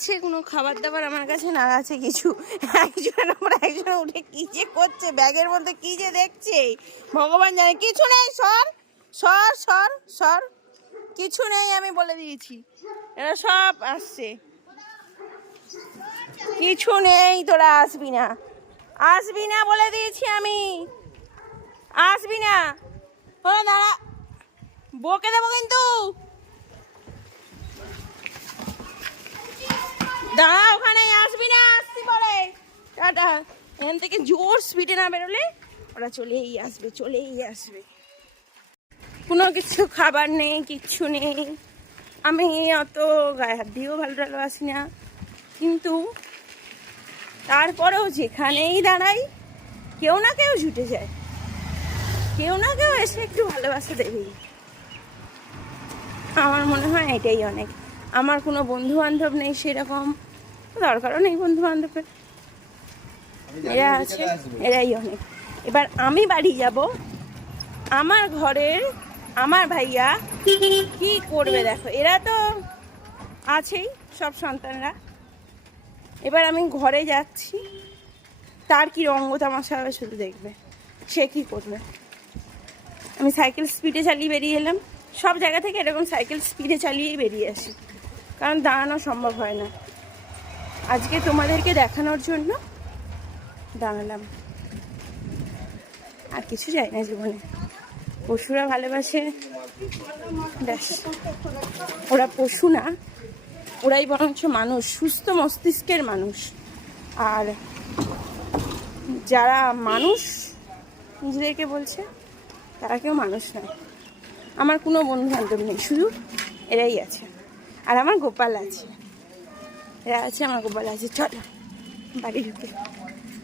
আছে কোনো খাবার দাবার আমার কাছে, না আছে কিছু। একজন উঠে কি যে করছে, ব্যাগের মধ্যে কি যে দেখছে ভগবান জানে। কিছু নেই, সর সর সর সর, কিছু নেই, আমি বলে দিয়েছি। এরা সব আসছে, কিছু নেই, তোরা আসবি না, আসবি না বলে দিয়েছি আমি, আসবি না। ওরা দাঁড়া, বকে দেবো কিন্তু। দাঁড়া, ওখানে আসবি না, আসছি বলে। টাটা। এখান থেকে জোর স্পিডে না বেরোলে ওরা চলেই আসবে, চলেই আসবে। কোনো কিছু খাবার নেই, কিচ্ছু নেই। আমি অত গায়ে হাত দিয়েও ভালোবাসি না, কিন্তু তারপরেও যেখানেই দাঁড়াই কেউ না কেউ জুটে যায়, কেউ না কেউ এসে একটু ভালোবাসা দেবেই। আমার মনে হয় এটাই অনেক। আমার কোনো বন্ধু বান্ধব নেই সেরকম, দরকারও নেই বন্ধু বান্ধবের, এরা আছে, এরাই অনেক। এবার আমি বাড়ি যাব, আমার ঘরের আমার ভাইয়া কি করবে দেখো, এরা তো আছেই সব সন্তানরা। এবার আমি ঘরে যাচ্ছি, তার কি রঙ্গ তামাশা হবে শুধু দেখবে, সে কি করবে। আমি সাইকেল স্পিডে চালিয়ে বেরিয়ে এলাম, সব জায়গা থেকে এরকম সাইকেল স্পিডে চালিয়েই বেরিয়ে আসি, কারণ দাঁড়ানো সম্ভব হয় না। আজকে তোমাদেরকে দেখানোর জন্য দাঁড়ালাম, আর কিছু চাই না জীবনে। পশুরা ভালোবাসে, ব্যাস। ওরা পশু না, ওরাই বরঞ্চ মানুষ, সুস্থ মস্তিষ্কের মানুষ। আর যারা মানুষ নিজেদেরকে বলছে, তারা কেউ মানুষ নয়। আমার কোনো বন্ধু বান্ধব নেই, শুধু এরাই আছে। আর আমার গোপাল আছে, এরা আছে, আমার গোপাল আছে। চলো বাড়ি ঢুকে।